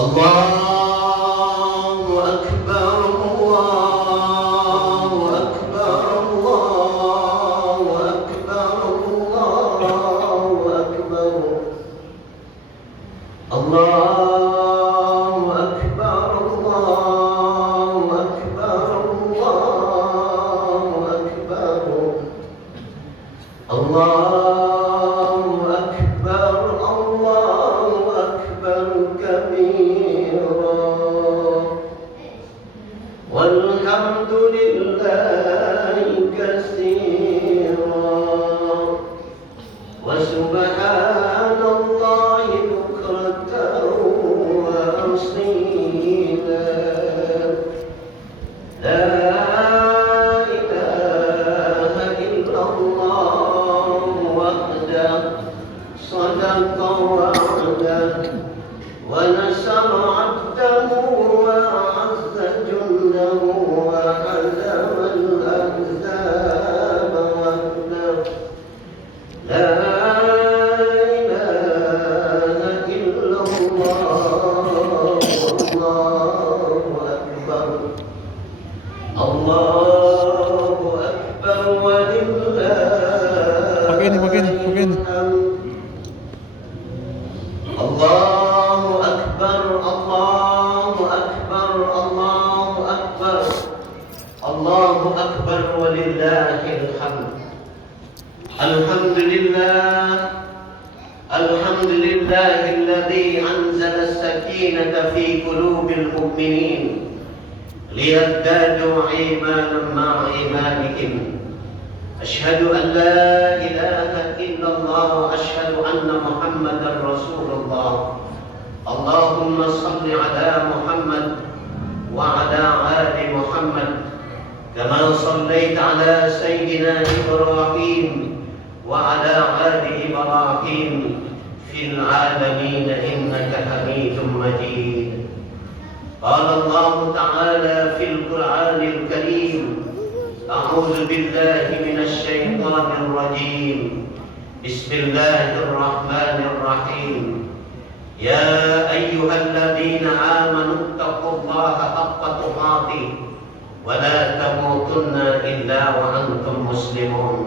الله أكبر الله أكبر الله أكبر الله أكبر الله أكبر الله أكبر الله أكبر الله أكبر الله أكبر كبيرا والحمد لله كثيرا وسبحان الله بكرة وأصيلا لا إله إلا الله وحده صدق وعده ونصر عبده وأعز جنده وهزم الأحزاب وحده لا إله إلا الله الله أكبر الله أكبر ولله Begini. الله أكبر الله أكبر الله أكبر الله أكبر ولله الحمد الحمد لله الذي أنزل السكينة في قلوب المؤمنين ليزدادوا إيمانا مع إيمانهم أشهد أن لا إله إلا الله وأشهد أن محمدا رسول الله اللهم صل على محمد وعلى آل محمد كما صليت على سيدنا إبراهيم وعلى آل إبراهيم في العالمين إنك حميد مجيد قال الله تعالى في القرآن الكريم أعوذ بالله من الشيطان الرجيم بسم الله الرحمن الرحيم يا أيها الذين آمنوا اتقوا الله حق تقاته ولا تموتن إلا وأنتم مسلمون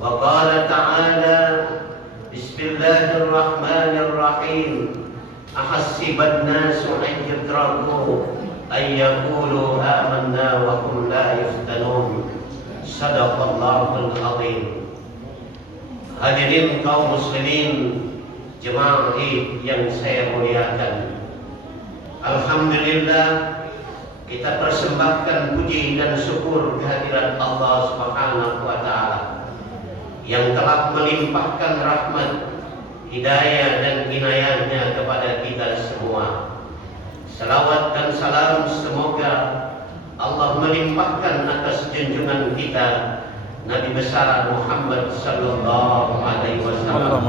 وقال تعالى بسم الله الرحمن الرحيم أحسب الناس أن يتركوا أن يقولوا آمنا وهم لا يفتنون صدق الله العظيم. Hadirin kaum muslimin jemaah yang saya muliakan, alhamdulillah kita persembahkan puji dan syukur kehadirat Allah Subhanahu wa taala yang telah melimpahkan rahmat, hidayah dan inayahnya kepada kita semua. Salawat dan salam semoga Allah melimpahkan atas junjungan kita Nabi besar Muhammad sallallahu alaihi wasallam,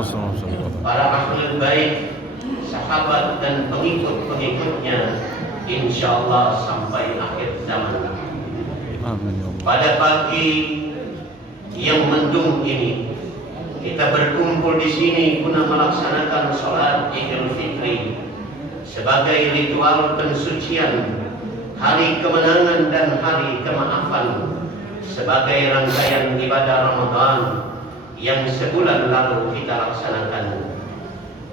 para ahlul bait, sahabat dan pengikut-pengikutnya insyaallah sampai akhir zaman. Pada pagi yang mendung ini kita berkumpul di sini guna melaksanakan sholat Idul Fitri sebagai ritual pensucian hari kemenangan dan hari kemaafan, sebagai rangkaian ibadah Ramadan yang sebulan lalu kita laksanakan.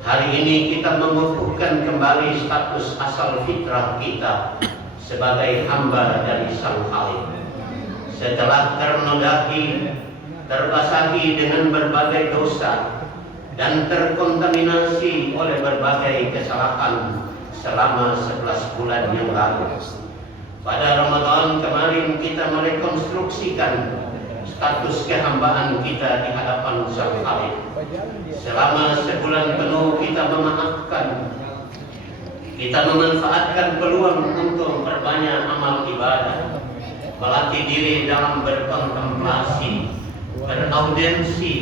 Hari ini kita mengukuhkan kembali status asal fitrah kita sebagai hamba dari Sang Khalik. Setelah ternodai, terbasahi dengan berbagai dosa dan terkontaminasi oleh berbagai kesalahan selama 11 bulan yang lalu. Pada Ramadan kemarin kita merekonstruksikan status kehambaan kita di hadapan Sang Khalik. Selama sebulan penuh kita memaafkan, kita memanfaatkan peluang untuk berbanyak amal ibadah, melatih diri dalam berkontemplasi, beraudiensi,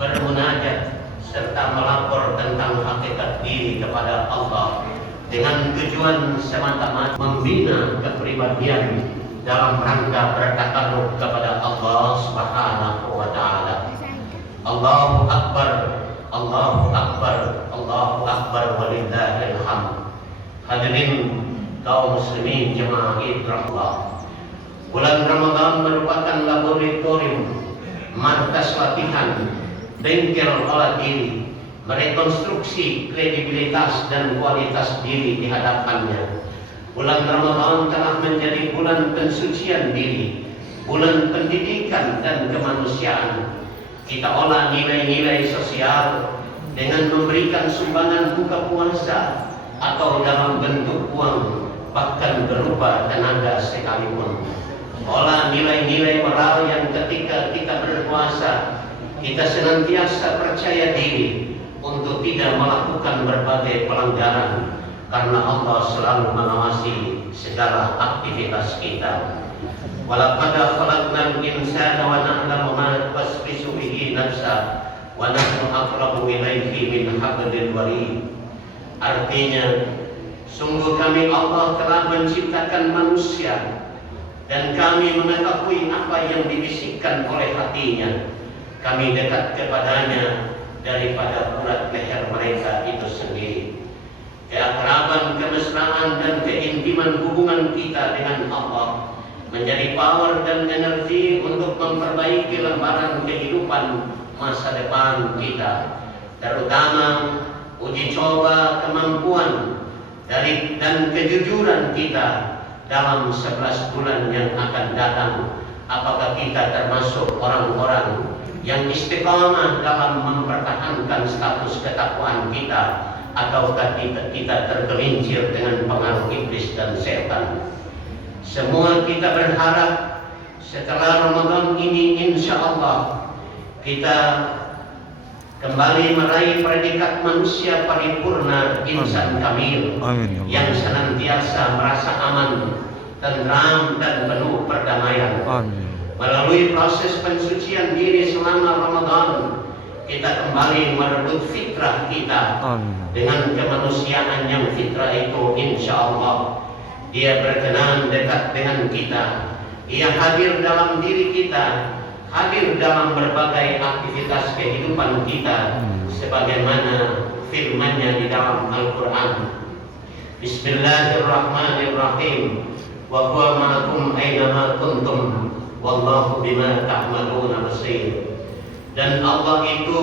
bermunajat, serta melapor tentang hakikat diri kepada Allah dengan tujuan semata-mata membina kepribadian dalam rangka bertakarrub kepada Allah Subhanahu wa taala. Allahu Akbar, Allahu Akbar, Allahu Akbar walillahil hamd. Hadirin kaum muslimin jemaah rahmatullah. Bulan Ramadan merupakan laboratorium, markas latihan, bengkel olah diri, merekonstruksi kredibilitas dan kualitas diri di hadapannya. Bulan Ramadan telah menjadi bulan pensucian diri, bulan pendidikan dan kemanusiaan. Kita olah nilai-nilai sosial dengan memberikan sumbangan buka puasa atau dalam bentuk uang, bahkan berupa tenaga sekalipun. Olah nilai-nilai moral yang ketika kita berpuasa, kita senantiasa percaya diri untuk tidak melakukan berbagai pelanggaran, karena Allah selalu mengawasi segala aktivitas kita. Walaqad khalaqnal insana wa na'lamu ma tuwaswisu bihi nafsa wa nahnu aqrabu ilaihi min hablil warid. Artinya, sungguh kami Allah telah menciptakan manusia dan kami mengetahui apa yang dibisikkan oleh hatinya. Kami dekat kepadanya daripada urat leher mereka itu sendiri. Keakraban, kemesraan dan keintiman hubungan kita dengan Allah menjadi power dan energi untuk memperbaiki lembaran kehidupan masa depan kita, terutama uji coba kemampuan dan kejujuran kita dalam 11 bulan yang akan datang. Apakah kita termasuk orang-orang yang istiqamah dalam mempertahankan status ketakwaan kita, ataukah kita tergelincir dengan pengaruh iblis dan setan? Semua kita berharap setelah Ramadan ini insya Allah kita kembali meraih predikat manusia paripurna, insan kamil, yang senantiasa merasa aman, tentram dan penuh perdamaian. Melalui proses pensucian diri selama Ramadan, kita kembali merebut fitrah kita dengan kemanusiaan yang fitrah itu insya Allah Dia berkenan dekat dengan kita. Ia hadir dalam diri kita, hadir dalam berbagai aktivitas kehidupan kita, sebagaimana firman-Nya di dalam Al-Quran. Bismillahirrahmanirrahim. Wa huwa ma'akum aynama kuntum wallahu bima ta'maluna basir. Dan Allah itu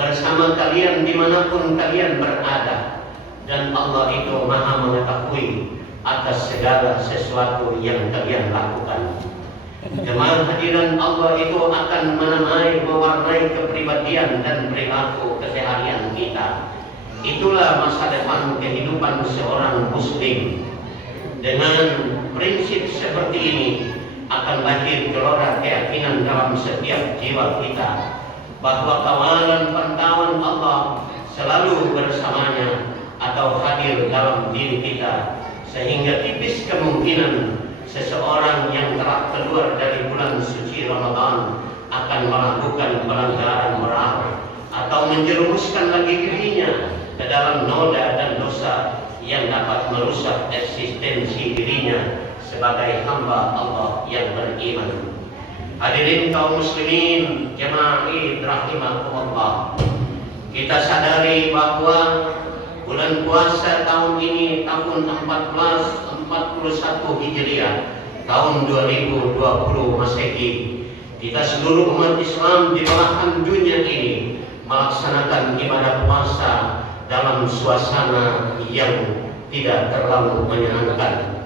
bersama kalian dimanapun kalian berada, dan Allah itu maha mengetahui atas segala sesuatu yang kalian lakukan. Kehadiran Allah itu akan mewarnai kepribadian dan perilaku keseharian kita. Itulah masa depan kehidupan seorang muslim. Dengan prinsip seperti ini akan lahir gelora keyakinan dalam setiap jiwa kita bahwa kawalan pantauan Allah selalu bersamanya atau hadir dalam diri kita, sehingga tipis kemungkinan seseorang yang telah keluar dari bulan suci Ramadan akan melakukan pelanggaran moral atau menjerumuskan lagi dirinya ke dalam noda dan dosa yang dapat merusak eksistensi dirinya sebagai hamba Allah yang beriman. Hadirin kaum muslimin jemaah rahimakumullah, kita sadari bahwa bulan puasa tahun ini tahun 1441 Hijriah, tahun 2020 Masehi, kita seluruh umat Islam di belahan dunia ini melaksanakan ibadah puasa dalam suasana yang tidak terlalu menyenangkan.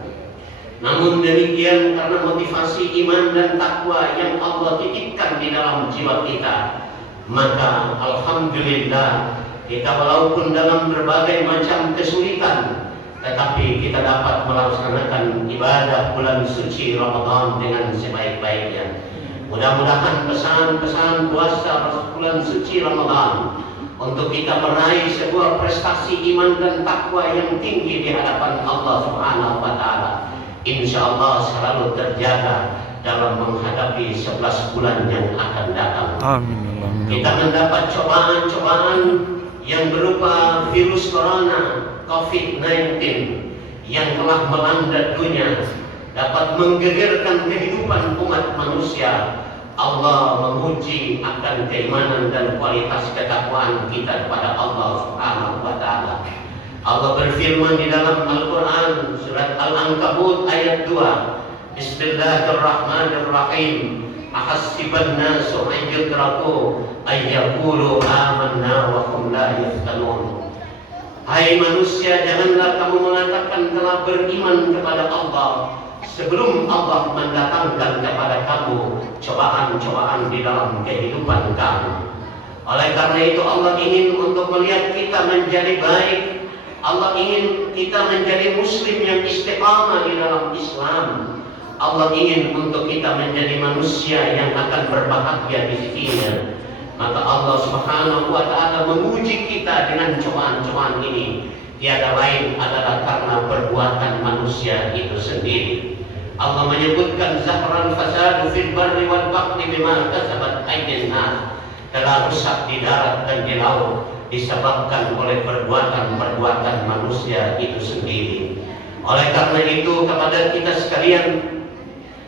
Namun demikian, karena motivasi iman dan takwa yang Allah titipkan di dalam jiwa kita, maka alhamdulillah kita walaupun dalam berbagai macam kesulitan, tetapi kita dapat melaksanakan ibadah bulan suci Ramadan dengan sebaik-baiknya. Mudah-mudahan pesan-pesan puasa bulan suci Ramadan untuk kita meraih sebuah prestasi iman dan takwa yang tinggi di hadapan Allah Subhanahu wa Ta'ala, insya Allah selalu terjaga dalam menghadapi 11 bulan yang akan datang. Amin. Kita mendapat cobaan-cobaan yang berupa virus corona COVID-19 yang telah melanda dunia, dapat menggegerkan kehidupan umat manusia. Allah menguji akan keimanan dan kualitas ketakwaan kita kepada Allah Subhanahu wa Ta'ala. Allah berfirman di dalam Al-Quran surat Al-Ankabut ayat 2. Bismillahirrahmanirrahim. Ahasiban nasu an yutraku ay yaqulu amanna wa hum la yaftanun. Hai manusia, janganlah kamu mengatakan telah beriman kepada Allah sebelum Allah mendatangkan kepada kamu cobaan-cobaan di dalam kehidupan kamu. Oleh karena itu Allah ingin untuk melihat kita menjadi baik. Allah ingin kita menjadi muslim yang istiqamah di dalam Islam. Allah ingin untuk kita menjadi manusia yang akan berbahagia di sisinya. Maka Allah Subhanahu wa Ta'ala menguji kita dengan cobaan-cobaan ini. Tiada lain adalah karena perbuatan manusia itu sendiri. Allah menyebutkan zahran fasadu fil barri wal bahri bima kasabat aydin nas. Telah rusak di darat dan di laut disebabkan oleh perbuatan-perbuatan manusia itu sendiri. Oleh karena itu kepada kita sekalian,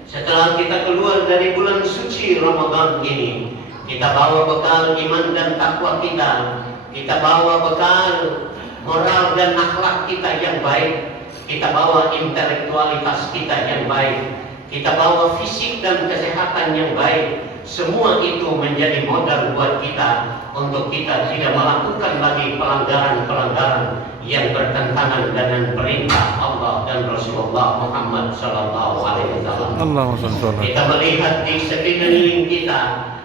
setelah kita keluar dari bulan suci Ramadan ini, kita bawa bekal iman dan takwa kita, kita bawa bekal moral dan akhlak kita yang baik, kita bawa intelektualitas kita yang baik, kita bawa fisik dan kesehatan yang baik. Semua itu menjadi modal buat kita untuk kita tidak melakukan lagi pelanggaran-pelanggaran yang bertentangan dengan perintah Allah dan Rasulullah Muhammad SAW. Kita melihat di sekeliling kita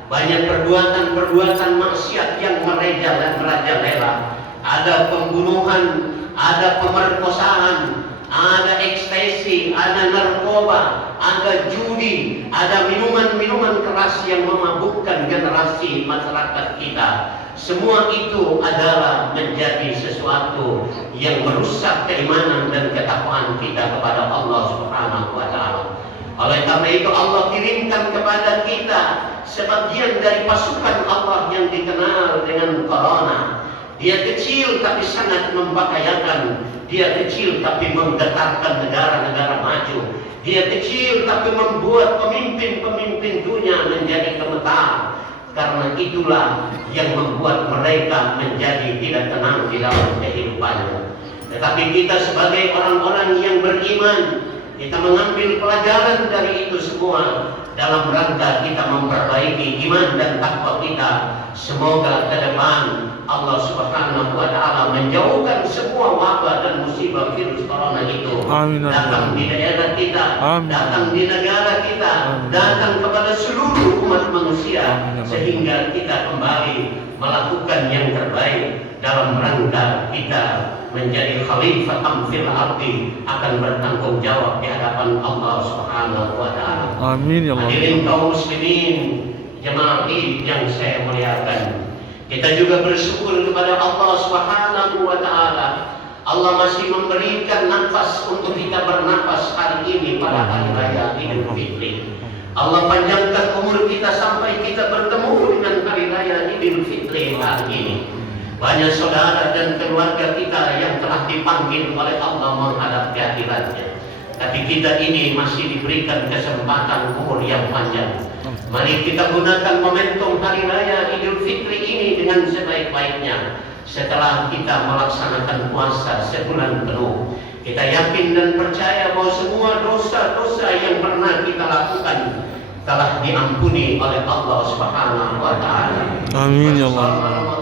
banyak perbuatan-perbuatan maksiat yang merajalela. Ada pembunuhan, ada pemerkosaan, ada ekstasi, ada narkoba, ada judi, ada minuman-minuman keras yang memabukkan generasi masyarakat kita. Semua itu adalah menjadi sesuatu yang merusak keimanan dan ketakwaan kita kepada Allah Subhanahu wa Ta'ala. Oleh karena itu Allah kirimkan kepada kita sebagian dari pasukan Allah yang dikenal dengan corona. Dia kecil tapi sangat membahayakan. Dia kecil tapi menggetarkan negara-negara maju. Dia kecil tapi membuat pemimpin-pemimpin dunia menjadi gemetar. Karena itulah yang membuat mereka menjadi tidak tenang di dalam kehidupannya. Tetapi kita sebagai orang-orang yang beriman, kita mengambil pelajaran dari itu semua dalam rangka kita memperbaiki iman dan takwa kita. Semoga ke depan Allah Subhanahu wa Ta'ala menjauhkan semua wabah dan musibah virus corona itu. Amin. Datang di daerah kita, amin. Datang di negara kita, amin. Datang kepada seluruh umat manusia, amin. Sehingga kita kembali melakukan yang terbaik dalam rangka kita menjadi khalifah fil ardi, akan bertanggung jawab di hadapan Allah Subhanahu wa Ta'ala. Amin ya Allah. Hadirin kaum muslimin, jemaah yang saya muliakan, kita juga bersyukur kepada Allah Subhanahu wa Ta'ala. Allah masih memberikan nafas untuk kita bernafas hari ini pada hari raya Idul Fitri. Allah panjangkan umur kita sampai kita bertemu dengan hari raya Idul Fitri hari ini. Banyak saudara dan keluarga kita yang telah dipanggil oleh Allah menghadap kehadirannya. Tapi kita ini masih diberikan kesempatan umur yang panjang. Mari kita gunakan momentum hari raya Idul Fitri ini dengan sebaik-baiknya. Setelah kita melaksanakan puasa sebulan penuh, kita yakin dan percaya bahwa semua dosa-dosa yang pernah kita lakukan telah diampuni oleh Allah Subhanahu wa Ta'ala. Amin ya Allah.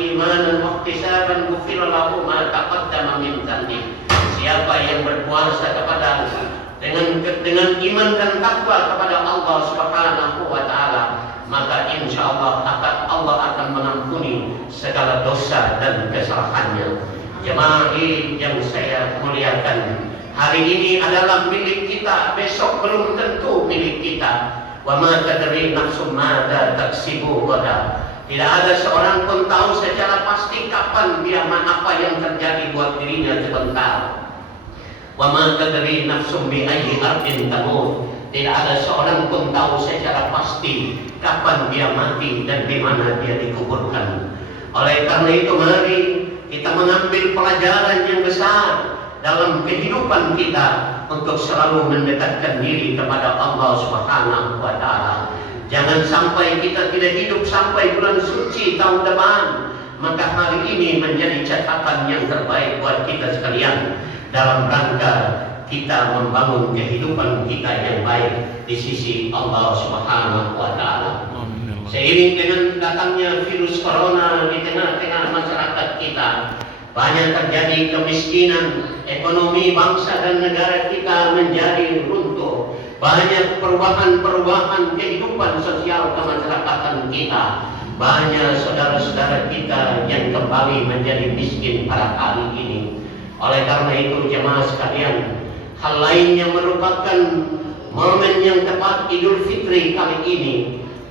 Imanan wahtisaban ghufira lahu ma taqaddama min dhanbi. Siapa yang berpuasa kepada dengan iman dan takwa kepada Allah Subhanahu wa Ta'ala, maka insya Allah akan mengampuni segala dosa dan kesalahannya. Jemaah yang saya muliakan, hari ini adalah milik kita, besok belum tentu milik kita. Wa ma tadri nafsum madza taksibu ghadan. Tidak ada seorang pun tahu secara pasti kapan apa yang terjadi buat dirinya sebentar. Wa ma tadri nafsum bi ayyi ardin tamut. Tidak ada seorang pun tahu secara pasti kapan dia mati dan di mana dia dikuburkan. Oleh karena itu mari kita mengambil pelajaran yang besar dalam kehidupan kita untuk selalu mendekatkan diri kepada Allah Subhanahu wa Ta'ala. Jangan sampai kita tidak hidup sampai bulan suci tahun depan. maka hari ini menjadi catatan yang terbaik buat kita sekalian dalam rangka kita membangun kehidupan kita yang baik di sisi Allah Subhanahu wa Ta'ala. Seiring dengan datangnya virus corona di tengah-tengah masyarakat kita, banyak terjadi kemiskinan, ekonomi bangsa dan negara kita menjadi runtuh. Banyak perubahan-perubahan kehidupan sosial kemasyarakatan kita. Banyak saudara-saudara kita yang kembali menjadi miskin pada kali ini. Oleh karena itu jemaah sekalian, hal lain yang merupakan momen yang tepat Idul Fitri kali ini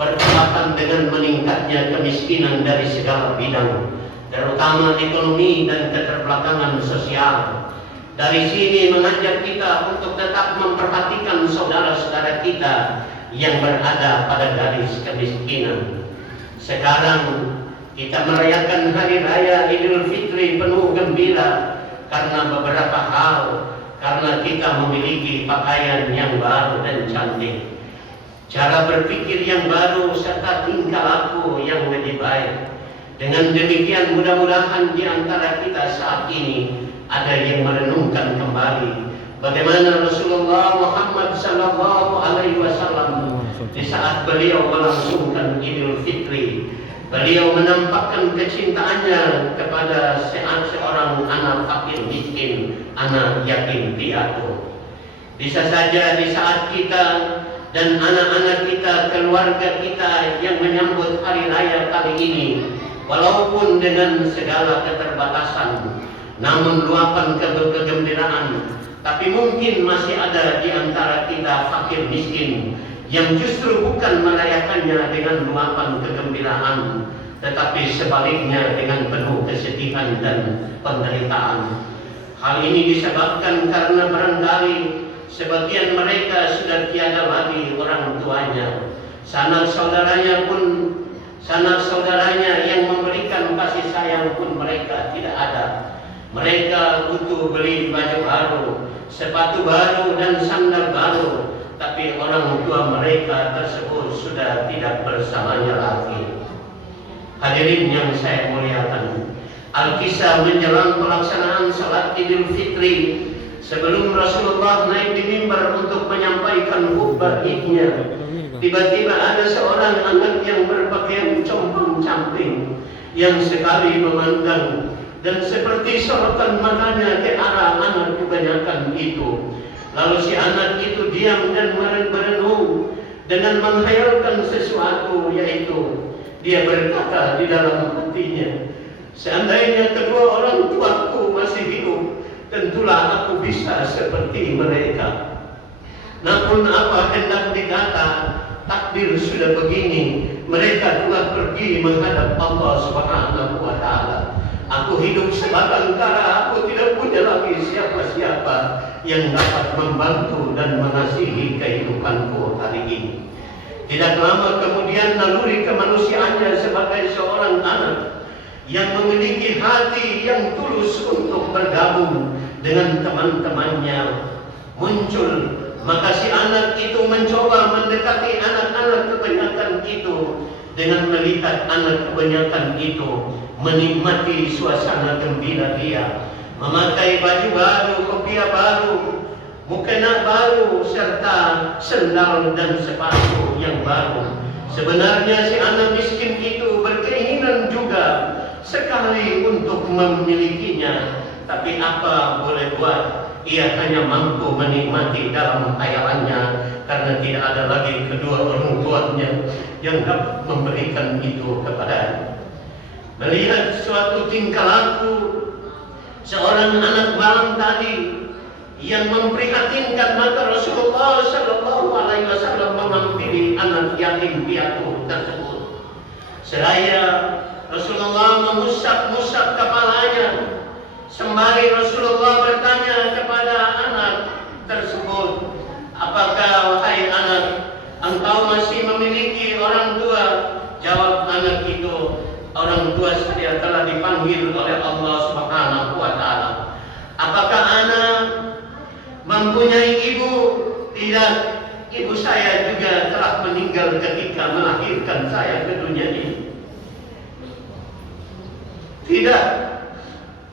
bertepatan dengan meningkatnya kemiskinan dari segala bidang, terutama ekonomi dan keterbelakangan sosial. Dari sini mengajak kita untuk tetap memperhatikan saudara-saudara kita yang berada pada garis kemiskinan. Sekarang kita merayakan Hari Raya Idul Fitri penuh gembira karena beberapa hal, karena kita memiliki pakaian yang baru dan cantik, cara berpikir yang baru, serta tingkah laku yang lebih baik. Dengan demikian mudah-mudahan di antara kita saat ini ada yang merenungkan kembali bagaimana Rasulullah Muhammad sallallahu alaihi wasallam di saat beliau melangsungkan Idul Fitri, beliau menampakkan kecintaannya kepada seorang anak fakir miskin, anak yatim piatu. Bisa saja di saat kita dan anak-anak kita, keluarga kita yang menyambut hari raya kali ini, walaupun dengan segala keterbatasan, namun luapan kegembiraan, tapi mungkin masih ada di antara kita fakir miskin yang justru bukan merayakannya dengan luapan kegembiraan, tetapi sebaliknya dengan penuh kesedihan dan penderitaan. Hal ini disebabkan karena barangkali sebagian mereka sudah tiada lagi orang tuanya, sanak saudaranya yang memberikan kasih sayang pun mereka tidak ada. Mereka butuh beli baju baru, sepatu baru dan sandal baru, tapi orang tua mereka tersebut sudah tidak bersamanya lagi. Hadirin yang saya muliakan, Alkisah menjelang pelaksanaan salat Idul Fitri, sebelum Rasulullah naik di mimbar untuk menyampaikan khutbah Idnya, tiba-tiba ada seorang anak yang berpakaian compang-camping yang sekali memandang dan seperti sorotan matanya ke arah anak kebanyakan itu. Lalu si anak itu diam dan merenung dengan menghayalkan sesuatu, yaitu dia berkata di dalam hatinya, seandainya kedua orang tuaku masih hidup, tentulah aku bisa seperti mereka. Namun apa hendak dikata, takdir sudah begini, mereka telah pergi menghadap Allah Subhanahu wa Ta'ala. Aku hidup sebatang kara, aku tidak punya lagi siapa-siapa yang dapat membantu dan mengasihi kehidupanku hari ini. Tidak lama kemudian naluri kemanusiaannya sebagai seorang anak yang memiliki hati yang tulus untuk bergabung dengan teman-temannya muncul. Maka si anak itu mencoba mendekati anak-anak kebanyakan itu dengan melihat anak kebanyakan itu menikmati suasana gembira dia, memakai baju baru, kopiah baru, mukena baru, serta sendal dan sepatu yang baru. Sebenarnya si anak miskin itu berkeinginan juga sekali untuk memilikinya, tapi apa boleh buat, ia hanya mampu menikmati dalam khayalannya karena tidak ada lagi kedua orang tuanya yang dapat memberikan itu kepadanya. Melihat suatu tingkah laku seorang anak malang tadi yang memprihatinkan, maka Rasulullah Shallallahu Alaihi Wasallam menghampiri anak yatim piatu tersebut. Seraya Rasulullah mengusap-usap kepalanya, sembari Rasulullah bertanya kepada anak tersebut, apakah wahai anak, engkau masih memiliki orang tua? Jawab anak itu, orang tua saya telah dipanggil oleh Allah Subhanahu wa Ta'ala. Apakah anak mempunyai ibu? Tidak, ibu saya juga telah meninggal ketika melahirkan saya ke dunia ini. Tidak.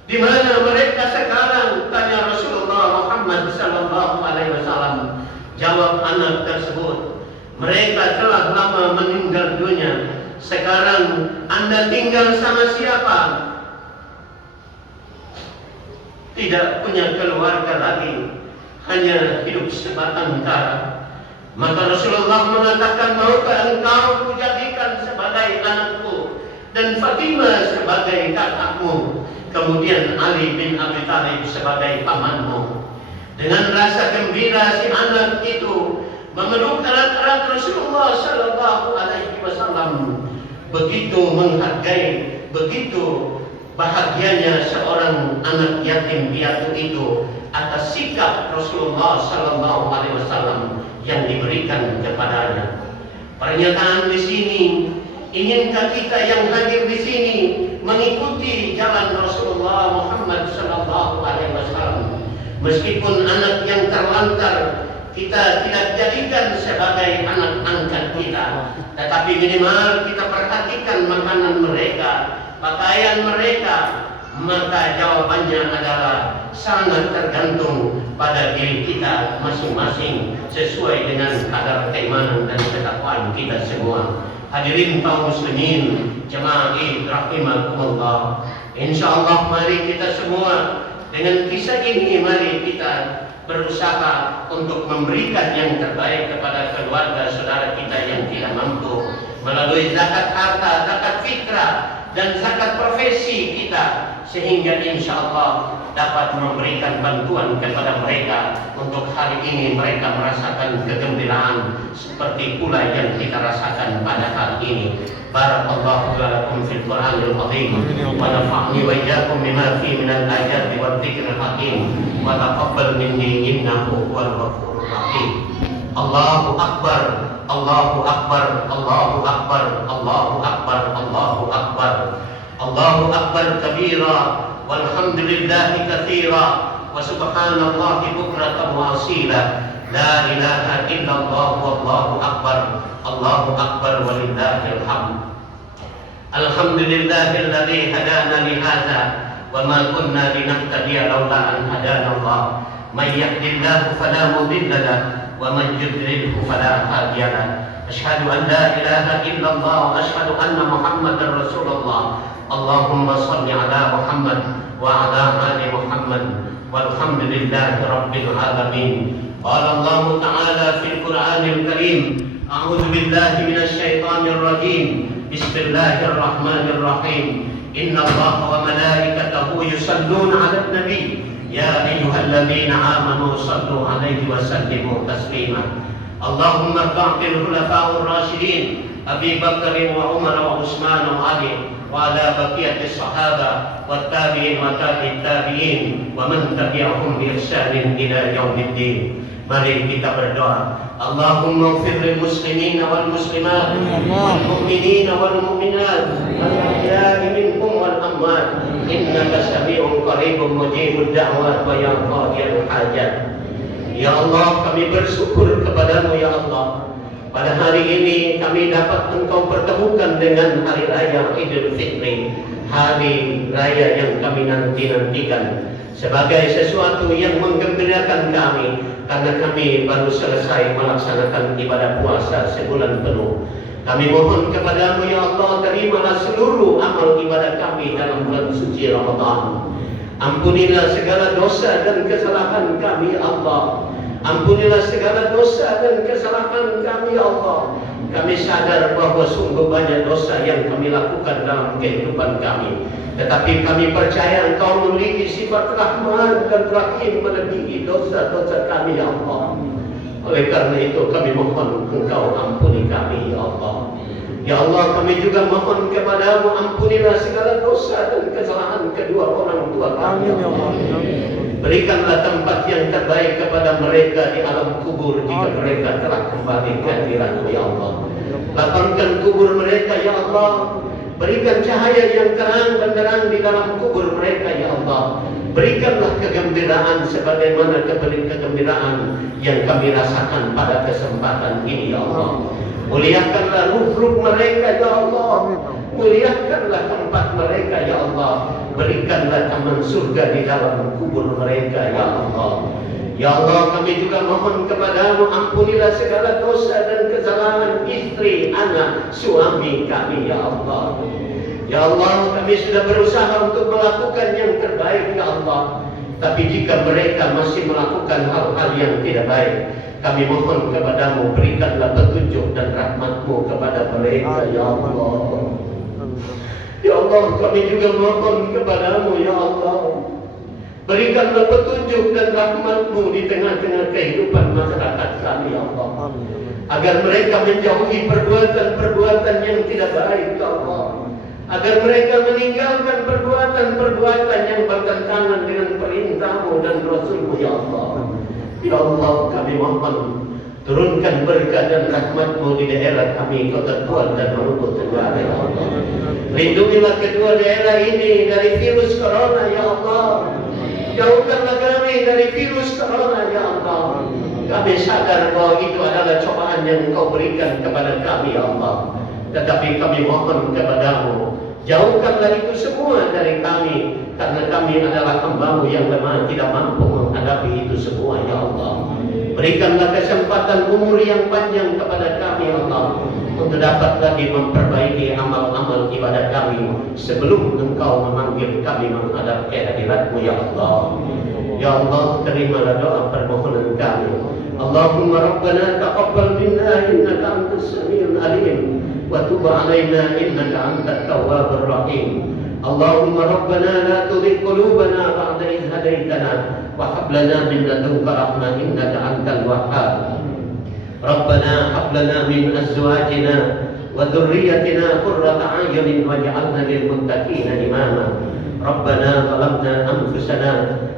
Di mana mereka sekarang? Tanya Rasulullah Muhammad sallallahu alaihi wasallam. Jawab anak tersebut, mereka telah lama meninggal dunia. Sekarang Anda tinggal sama siapa? Tidak punya keluarga lagi, hanya hidup sebatang kara. Maka Rasulullah mengatakan, maukah engkau kujadikan sebagai anakku dan Fatimah sebagai kakakmu, kemudian Ali bin Abi Thalib sebagai pamanmu. Dengan rasa gembira si anak itu memeluk erat-erat Rasulullah sallallahu alaihi wasallam. Begitu menghargai, begitu bahagianya seorang anak yatim piatu itu atas sikap Rasulullah sallallahu alaihi wasallam yang diberikan kepadanya. Pernyataan di sini, inginkah kita yang hadir di sini mengikuti jalan Rasulullah Muhammad sallallahu alaihi wasallam? Meskipun anak yang terlantar kita tidak jadikan sebagai anak angkat kita, tetapi minimal kita perhatikan makanan mereka, pakaian mereka. Maka jawabannya adalah sangat tergantung pada diri kita masing-masing sesuai dengan kadar keimanan dan ketakwaan kita semua. Hadirin kaum muslimin, jemaah Id rahimakumullah. Insyaallah mari kita semua dengan kisah ini, mari kita berusaha untuk memberikan yang terbaik kepada keluarga saudara kita yang tidak mampu melalui zakat harta, zakat fitrah, dan zakat profesi kita, sehingga insya Allah dapat memberikan bantuan kepada mereka untuk hari ini mereka merasakan kegembiraan seperti pula yang kita rasakan pada hari ini. Barakallahu lakum fil Qur'anil azim wa nafa'ni wa iyyakum bima fi minal ayati wad dzikril hakim wa taqabbal minni innahu huwal ghafurur rahim. Allahu akbar, Allahu akbar, Allahu akbar, Allahu akbar, Allahu akbar. Allahu akbar kabira walhamdulillahi katsira wa subhanallahi bukratan wa asila. La ilaha illallah wallahu akbar. Allahu akbar walillahil hamd. Alhamdulillahilladzi hadana li hadza wa ma kunna linahtadiya laula an hadana Allah. May yahdihillahu fala mudilla lahu wa man yudlilhu fala hadiya lahu. Asyhadu an la ilaha illallah wa asyhadu anna Muhammadar Rasulullah. Allahumma salli ala Muhammad wa ala ali Muhammad walhamdulillahi rabbil alamin. Qala Allah Ta'ala fil Qur'anil Karim, a'udzu billahi minasy syaithanir rajim. Bismillahirrahmanirrahim. Inna Allaha wa malaikatahu yusalluna 'alan nabi. Ya ayyuhalladzina amanu sallu 'alaihi wa sallimu taslima. Allahumma ba'dil khulafa'ur rasyidin Abi Bakar wa Umar wa Utsman wa Ali wa ala baqiyatis sahaba wat tabi'in wa tabi'it tabi'in wa man tabi'ahum bi ihsanin ila yaumiddin. Mari kita berdoa. Allahumma ighfir lil muslimin wal muslimat wal mu'minin wal mu'minat al ahya'i minhum wal amwat innaka sami'un qaribun mujibud da'wat wa ya qadiyal hajat. Ya Allah, kami bersyukur kepadamu ya Allah. Pada hari ini kami dapat Engkau pertemukan dengan hari raya Idul Fitri, hari raya yang kami nanti-nantikan sebagai sesuatu yang menggembirakan kami, karena kami baru selesai melaksanakan ibadah puasa sebulan penuh. Kami mohon kepadamu ya Allah, terimalah seluruh amal ibadah kami dalam bulan suci Ramadan. Ampunilah segala dosa dan kesalahan kami ya Allah. Ampunilah segala dosa dan kesalahan kami ya Allah. Kami sadar bahwa sungguh banyak dosa yang kami lakukan dalam kehidupan kami, tetapi kami percaya Engkau memiliki sifat Rahman dan Rahim melebihi dosa-dosa kami ya Allah. Oleh karena itu kami mohon Engkau ampuni kami ya Allah. Ya Allah, kami juga mohon kepadamu, ampunilah segala dosa dan kesalahan kedua orang tua kami ya Allah. Berikanlah tempat yang terbaik kepada mereka di alam kubur jika mereka telah kembali ke hadirat-Mu ya Allah. Lapangkan kubur mereka ya Allah. Berikan cahaya yang terang benderang di dalam kubur mereka ya Allah. Berikanlah kegembiraan sebagaimana kegembiraan yang kami rasakan pada kesempatan ini ya Allah. Muliakanlah ruh-ruh mereka ya Allah. Muliakanlah tempat mereka ya Allah. Berikanlah taman surga di dalam kubur mereka ya Allah. Ya Allah, kami juga mohon kepadamu, ampunilah segala dosa dan kesalahan istri, anak, suami kami ya Allah. Ya Allah, kami sudah berusaha untuk melakukan yang terbaik ya Allah. Tapi jika mereka masih melakukan hal-hal yang tidak baik, kami mohon kepadamu, berikanlah petunjuk dan rahmatmu kepada mereka ya Allah. Ya Allah, kami juga mohon kepadamu ya Allah, berikanlah petunjuk dan rahmatmu di tengah-tengah kehidupan masyarakat kami ya Allah, agar mereka menjauhi perbuatan-perbuatan yang tidak baik ya Allah, agar mereka meninggalkan perbuatan-perbuatan yang bertentangan dengan perintahmu dan Rasulmu ya Allah. Ya Allah, kami mohon turunkan berkah dan rahmatmu di daerah kami, Kota Tuan dan Maluku Tenggara ya Allah. Lindungilah kedua daerah ini dari virus corona ya Allah. Jauhkanlah kami dari virus corona ya Allah. Kami sadar bahwa itu adalah cobaan yang Engkau berikan kepada kami ya Allah. Tetapi kami mohon kepadamu, jauhkanlah itu semua dari kami, karena kami adalah hamba-Mu yang lemah, tidak mampu menghadapi itu semua ya Allah. Berikanlah kesempatan umur yang panjang kepada kami ya Allah, untuk dapat lagi memperbaiki amal-amal ibadah kami sebelum Engkau memanggil kami menghadap kehadirat-Mu ya Allah. Ya Allah, terimalah doa permohonan kami. Allahumma Rabbana taqabbal minna innaka antas samiul alim wa tub alaina innaka antat tawwabur rahim. Allahumma Rabbana la tuzigh qulubana ba'da idh hadaitana wa hab lana min ladunka rahmah innaka antal wahhab. Rabbana hab lana min azwajina wa dhurriyyatina qurrata a'yunin waj'alna lil muttaqina imama. Rabbana zalamna anfusana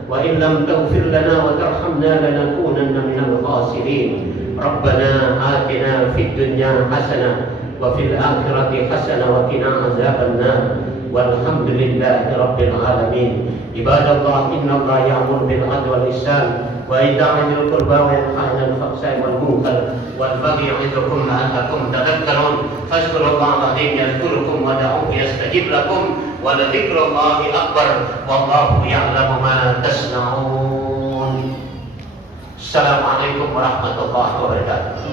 wa in lam taghfir lana wa tarhamna lanakunanna minal khasirin. Rabbana atina fid dunya hasanah wa fil akhirati hasanah wa qina azabannar. Walhamdulillahi rabbil alamin. Ibadallah, innallaha ya'muru bil 'adli wal ihsan wa ita'i dzil qurba wa yanha 'anil fahsya'i wal munkar wal baghi ya'idhukum la'allakum tadhakkarun. Fadhkurullaha 'azim yadhkurukum wa da'uhu yastajib lakum wa la dzikrullahi akbar wallahu ya'lamu ma tasna'un. Assalamualaikum warahmatullahi wabarakatuh.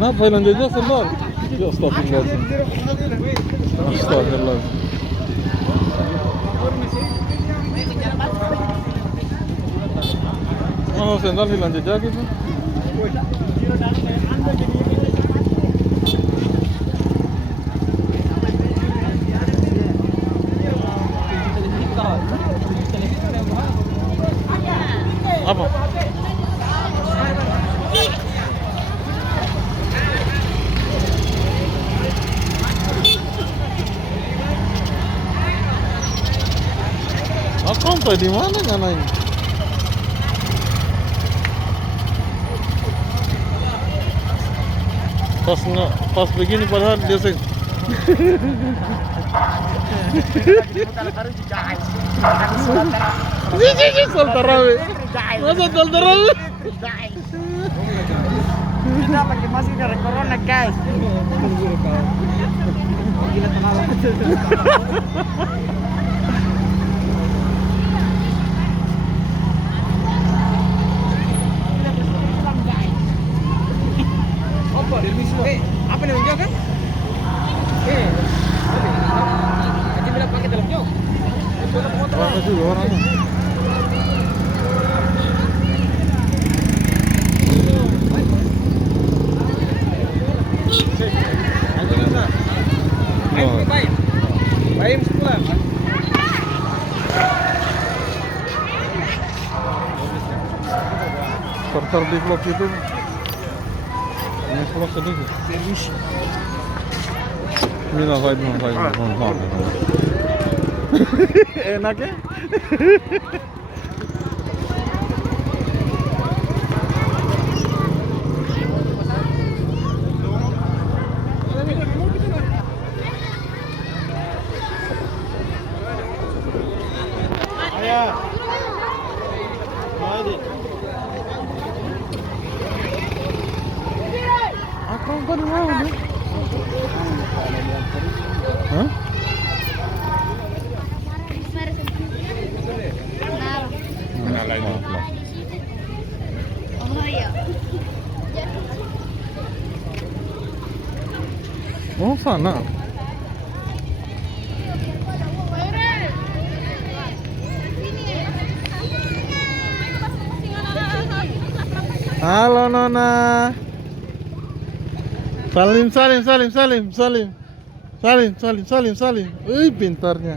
Kenapa hilang jejak sendal? Ya astagfirullah. Astagfirullah. Oh, sendal hilang jejak itu. Apa? Sampai di mana nyana ini? Pas begini padahal dia sih. Ini sol tarawih. Masa sol tarawih? Kita pakai masker dari corona guys. Gila terlalu kecil. Apa nih unjuk kan? Aja bilang pakai dalam jok. Mana sih orangnya? Baik sekolah. Starter di vlog itu. Ini vlog sedikit. Mina Said. Enak ya? Apa kau di mana? Hah? Oh, sana. Halo Nona. Salim. Pintarnya.